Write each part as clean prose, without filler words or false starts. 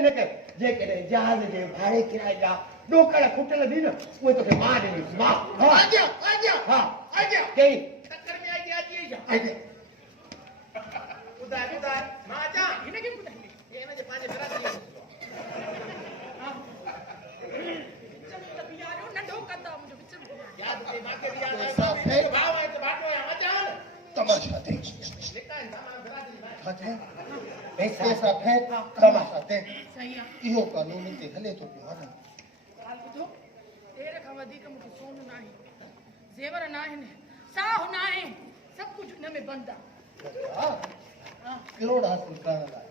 हिनखे जेकॾहिं जहाज़ जे भाड़े किराए जा ॾोकड़ खुटल थी न उहे तोखे मां ॾींदुसि मां आजा आजा हा आजा कई टक्कर में आई अची जा आइजे ॿुधाए ॿुधाए मां अचां हिनखे ॿुधाईंदी हे हिनजे पंहिंजे बिरादरी नंढो कंदा मुंहिंजो विच में याद ते मांखे बि याद आहे भाव आहे त बाटो आहे अचां तमाशा थे लिकाइन तमाम बिरादरी थे पैसा फेंक तमाशा थे सही आहे इहो कानून ते हले थो पियो हाणे ॻाल्हि ॿुधो तेरे खां वधीक मूंखे सोन न आहे ज़ेवर न आहिनि साहु न आहे सभु कुझु हिन में बंदि आहे करोड़ हासिल करण लाइ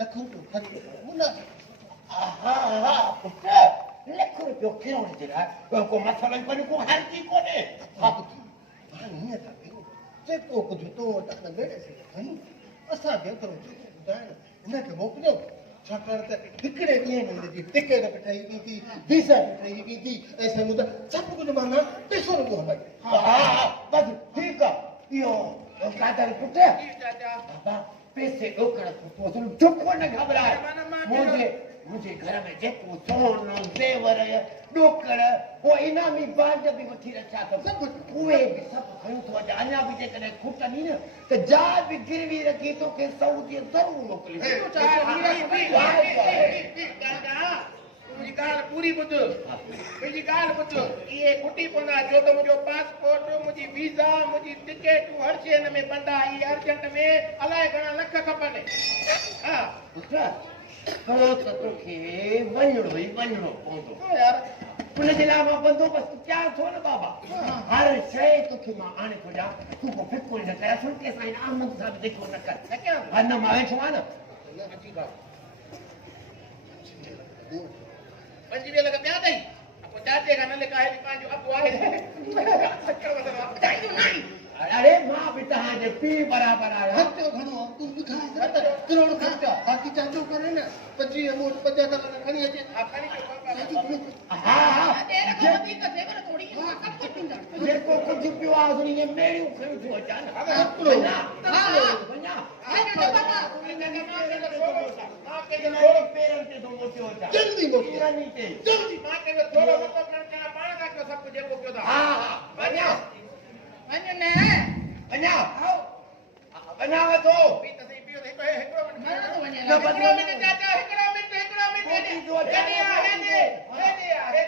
लख रुपयो ख़र्च करणो न हा पुट लख रुपयो करोड़ जे लाइ को मसइलो कोन्हे को हर की कोन्हे हा पुट हाणे हीअं था कयूं जेको कुझु तो वटि असां वेड़े से खणी असांखे थोरो ॿुधाइण हिनखे मोकिलियो छाकाणि त हिकिड़े ॾींहं में हिनजी टिकट बि ठही वेंदी वीज़ा बि ठही वेंदी ऐं साईं ॿुधाए सभु कुझु माना पैसो रुॻो हलाए हा बसि ठीकु आहे इहो कादर पुट बाबा पैसे ॾोकड़ चुप न घबराए मुंहिंजे घर में जेको सोन ज़ेवर ॾोकड़ उहो इनामी बाज बि वठी रखिया अथव उहे बि सभु खयूं थो अॼु अञा बि जेकॾहिं खुटंदी न त जहाज बि गिरवी रखी तोखे सऊदीअ ज़रूरु मोकिलींदी मुंहिंजी ॻाल्हि पूरी ॿुध मुंहिंजी ॻाल्हि ॿुध इहे खुटी पवंदा छो त मुंहिंजो पासपोर्ट मुंहिंजी वीज़ा मुंहिंजी टिकेटूं हर शइ हिन में बंदि आहे इहे अर्जेंट में अलाए घणा लख खपनि हा पोइ त तोखे वञिणो ई वञिणो पवंदो यार उनजे लाइ मां बंदोबस्तु कयां थो न बाबा हर शइ तोखे मां आणे थो ॾियां तूं को फिक्र न कर सुठे सां आमद सां बि जेको न कर न कयां हा न मां वेठो आहे न 25 लख ॿिया अथई पोइ चाचे खां न लिकाए पंहिंजो अबु आहे अरे मां बि तव्हांजे पीउ बराबरि आहियां हथो घणो तूं ॿुधाए करोड़ ख़र्चा बाक़ी चाचो करे न 25 मूं वटि 75 लख खणी अचे हा तेरे खां वधीक ज़ेवर थोरी सभु कुझु ॾींदा जेको कुझु पियो आहे उन में मेड़ियूं खयूं थो अचां पेरनि ते थो मोटियो अचां जल्दी मोकिलियो जल्दी मां खे थोरो वक़्तु करण चाहियां पाण खां कयो सभु जेको पियो था हा वञा वञ न वञा वञाव थो पी त सही पियो हिकिड़ो मिंट नथो वञे हिकिड़ो मिंट चाचा हिकिड़ो मिंट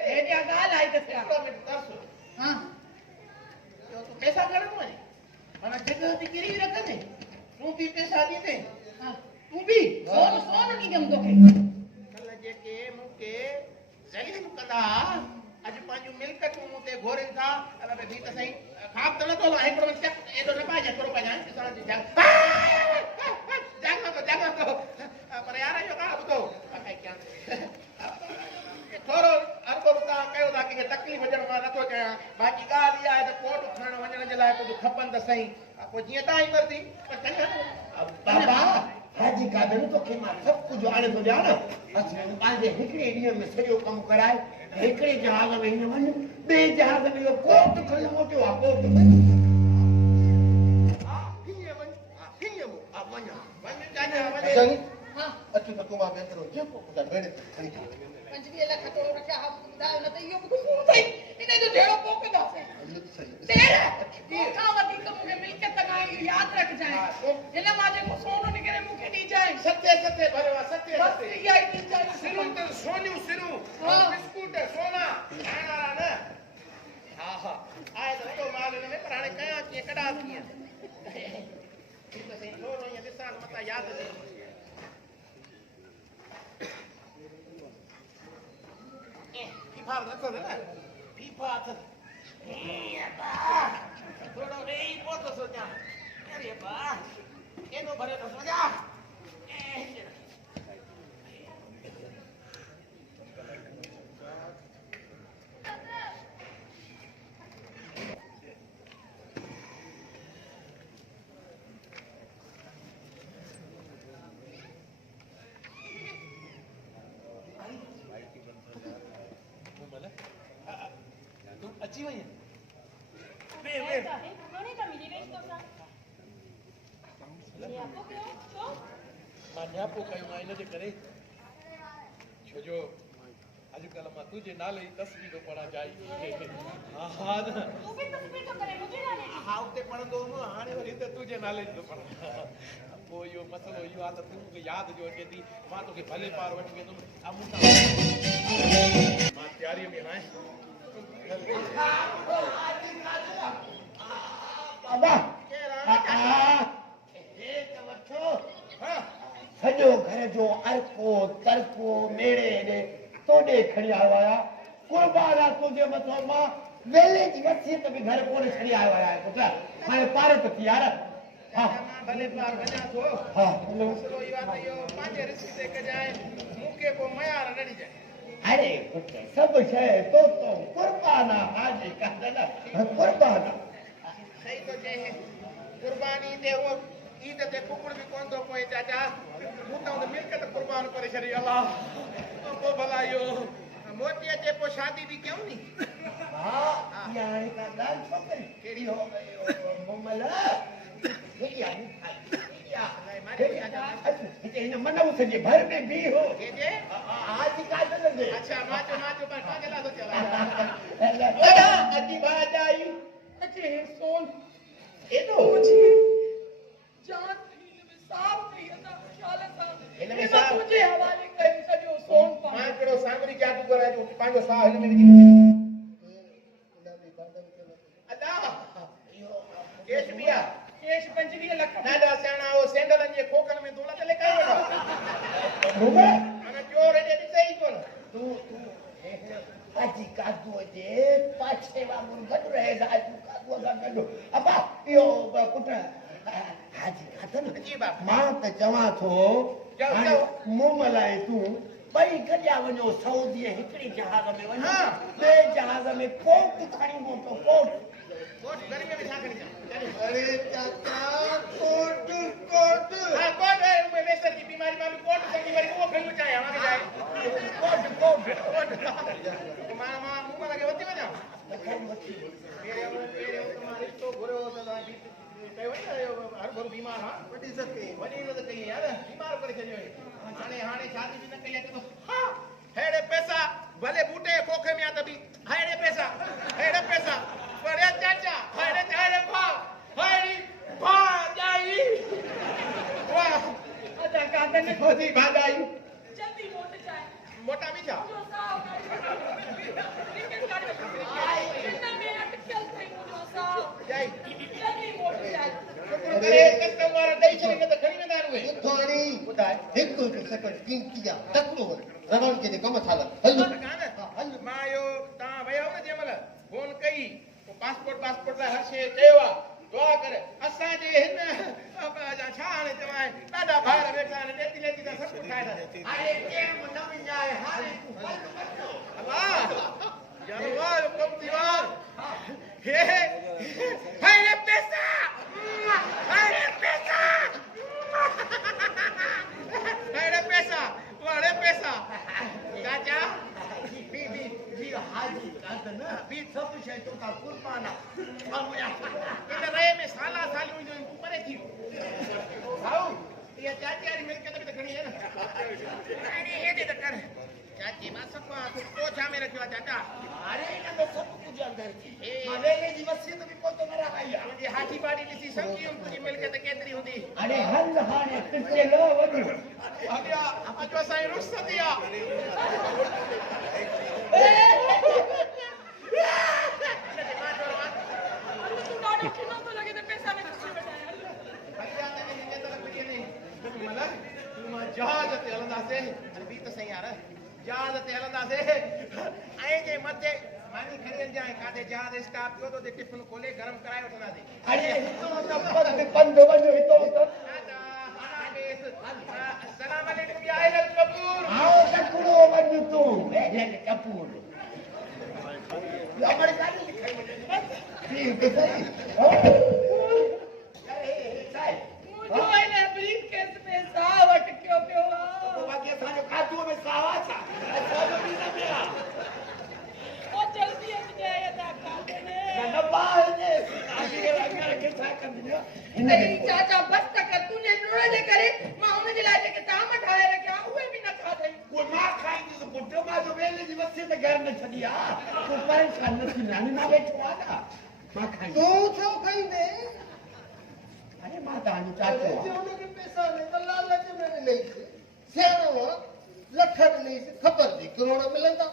हेॾी ॻाल्हि आई त हिकिड़ो मिंट दर्श हा पैसा खणंदो वञे माना जॻह ते गिरी रखंदे तूं बि पैसा ॾींदे तूं बि सोन ॾींदमि तोखे कल्ह जेके मूंखे ज़लील कंदा अॼु पंहिंजूं मिल्कतूं मूं ते घोरनि था अलाए भई त साईं ख़ाब त नथो हिकिड़ो मिंट एॾो न पाइजे थोरो पाइजे जाॻ पर यार इहो कान ॿुधो थोरो अरबो बि तव्हां कयो था कंहिंखे तकलीफ़ ॾियण मां नथो चाहियां बाक़ी ॻाल्हि इहा आहे त कोर्ट खणण वञण जे लाइ कुझु खपनि त सही पोइ जीअं तव्हां ई मर्ज़ी बाबा हाजी कादर तोखे मां सभु कुझु आणे थो ॾियां न असां पंहिंजे हिकिड़े ॾींहं में सॼो कमु कराए हिकिड़े जहाज़ में हीअं वञ ॿिए जहाज़ में इहो कोर्ट खणी मोटियो आहे कोर्ट अचो त तूं मां वेठो जेको ॿुधाए वेड़े ते खणी 25 लख थोरो रखिया हा ॿुधायो न त इहो बि कुझु अथई इन जो जहिड़ो पोखंदासीं तेरे तोखां वधीक मूंखे मिल्कियत काई यादि रखजांइ हिन मां जेको सोनो निकिरे मूंखे ॾिजांइ सत्य भरियो आहे सत्य बसि इहा ई ॾिजांइ सिरूं त सोनियूं सिरूं बिस्कुट सोना खाइण वारा न हा आहे त वॾो माल हिन में पर हाणे कयां कीअं कढां कीअं थोरो ईअं ॾिसां मथां यादि अचे फीफा नथो थिए न फीफा थोरो वेही पोइ थो सोचां अरे बा केॾो भरे थो सोचां अची वई मां न्यापो कयो आहे हिन जे करे जो अॼुकल्ह मां तुंहिंजे नाले जी तस्वीर पढ़ा जाई हा तू भी तस्वीर तो करे मुझे ना ले हा उते पढ़ंदो हुअमि हाणे वरी हिते तुंहिंजे नाले जी थो पढ़ां पोइ इहो मसइलो इहो आहे त तूं मूंखे यादि जो अचे थी मां तोखे भले पार वठी वेंदुमि मां तयारीअ में आहियां बाबा सॼो घर जो अर्को तरको मेड़े हेॾे तोॾे खणी आयो आहियां कुर्बान आहे तुंहिंजे मथां मां वेले जी वसीयत बि घर कोन खणी आयो आहियां पुट हाणे पार त थी यार हा भले पार वञा थो हा मसइलो इहो आहे त इहो पंहिंजे रिस्क ते कजाए मूंखे पोइ मयार नड़ी जाए अरे पुट सभु शइ तो कुर्बान आहे हाजी कान कुर्बान आहे सही तो चए कुर्बानी ते वो ईद ते कुकुड़ भी कोन थो पोए चाचा मूं त मिल्कत कुर्बान करे छॾी अलाह पोइ भला इहो मोती अचे पोइ शादी बि कयूं नी हा हाणे का ॻाल्हि छोकिरी कहिड़ी हो मोमल हिन मनऊ सॼे भर में बि हो आज कान लॻे अच्छा मां चयो पर पंहिंजे लाइ थो चलां अजी भाॼाई अचे सोन एॾो जान में साफ थी अदा ख्याल सां हिन में साफ तुझे हवाले कयो सॼो सोन पा मां कहिड़ो सामरी जादू कराए जो पंहिंजो साह हिन में विझी अदा इहो केश बिया केश 25 लख ॾाढा सियाणा हो सैंडलनि जे खोखनि में दौलत लिकाई रूबे माना चोर हेॾे ॾिसे ई कोन तू अजी कादू जे पाछे वांगुरु गॾु रहे अॼु कादू सां गॾु अबा इहो पुट हाजी खाधन जी बाप मां त चवां थो हाणे मूं मलाए तूं ॿई गॾिया वञो सऊदी हिकिड़ी जहाज़ में वञो ॿिए जहाज़ में कोट खणी मोटो कोट कोट गर्मी में छा खणी अरे चाचा कोट कोट हां कोट है में वेसर की बीमारी में कोट संगी वरी वो खणी चाहे हमारे जाए कोट मां मुंह लगे वती वजा मेरे तुम्हारे तो घुरो तो कयो हर घुरो बीमार हां वडी सके यार बीमार करे छडियो हाणे शादी भी न कई है तो हां हेड़े पैसा भले बूटे खोखे में आ तभी हेड़े पैसा बड़े चाचा हेड़े भा जाई वाह अदा कादन होदी भाजाई जल्दी मोट जाए मोटा भी जा जो साफ लेकिन गाड़ी कितना में अटकल थे मुझे साफ जाई जल्दी मोट जाए अरे कस्टमर दई छले त खणी वेंदा रुए थोड़ी ॿुधाए हिकु सेकंड कीमती आहे तकड़ो रवण के कम थाल हल हल मां यो ता वयो न जेमल फोन कई पासपोर्ट लाइ हर शइ चयो आहे दुआ करे असांजे हिन छा हाणे चवां ॾाढा भाइर वेठा आहिनि लेती लेती त सभु ठाहे था अरे केम न विञाए हाणे तूं बंद कर दो अल्लाह यार वाह कम दीवार हे हाय पैसा वाले पैसा चाचा बी हाजी कादन बी सब शइ तो का कुर्बान इन रहे में साला सालियूं जो परे थी भाऊ ये चाची वाली मिलकत भी तो खणी है ना अरे हेडे त कर चाची मां सब तो छा में रखियो आहे चाचा अरे इन में सब कुछ अंदर थी मावेले जी वसीयत भी को तो न रहाई तुझी हाथी बाड़ी ॾिसी समझी तुझी मिलकत केतिरी हूंदी अरे हल हाणे किथे लो वञो अॻियां अचो असांजी रुख़्सती आहे तू डाडो किनो तो लगे ते पैसा ने खुशी बचाया जहाज ते हलंदासीं बि त सही यार जहाज ते हलंदासीं ऐं जे मथे मानी खणी जाए काथे जहाज स्टॉप कयो तो टिफिन खोले गरम कराए वठंदासीं अरे हितो त पंध वञो हितो त अस्सलाम वालेकुम या अहल कपूर आओ तकड़ो वञ तू अहल कपूर हमारी गाड़ी लिखाई ठीक है सही मुझे ने ब्रीफ केस में सावट क्यों पे हो बाकी साजो कादू में सावा छा साजो भी न मिला ओ जल्दी अच जाए अदा कादने न बाहर ने आगे अगर के छा कर दियो नहीं चाचा बस तक तूने नुरे जे करे मां उन जे लाए के ताम ठाए रखया उहे भी न खा दई वो मां खाई थी तो मां जो वेले जी वसे त घर न छडी आ तू परेशान न थी ना बैठो आ ना मां खाई तूं छो खाईंदे अरे मां तव्हांजो चाचो जो हुनखे पैसा ने त लालच में ॾिनईसि सियाणो लख ॾिनईसि ख़बर थी करोड़ मिलंदा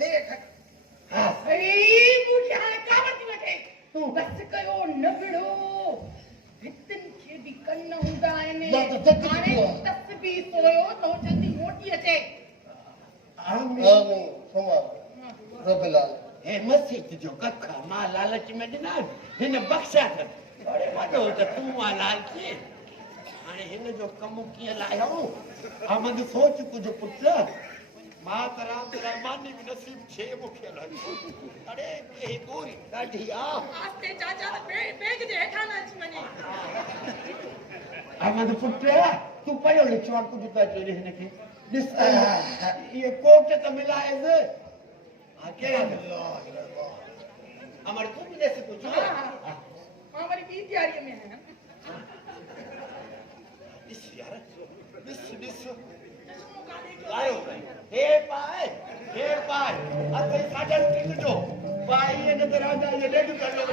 हे हा अरे मुझे हाणे कावड़ थी वठे तूं बस कयो नबड़ो भितन खे भी कन हूंदा आहिनि मां त थकी हाणे पियो आहियां। तस बि सोयो तो जल्दी मोटी अचे आमीन सुमा रबलाल हे मस्जिद जो कखा मां लालच में ॾिना हिन बख़्शिया अथनि अरे वॾो त तूं आ लालची हाणे हिन जो कमु कीअं लाहियो अहमद सोच कुझु पुट मां त रात रहमानी बि नसीब छे मूंखे हली अरे हे गोरी ॾाढी आ आस्ते चाचा बेग जे हेठां न अची वञे अहमद पुट तूं पढ़ियो लिखियो आहे कुझु त अचे हिनखे ॾिस इहे कोट त मिलाएसि हा कहिड़ा अमर तूं बि ॾिस कुझु हां वरी ॿी तयारीअ में आहियां ॾिस यार ॾिस लायो हेर पाए अथे साडन किन जो पाई ने त राजा ये डेढ कर लो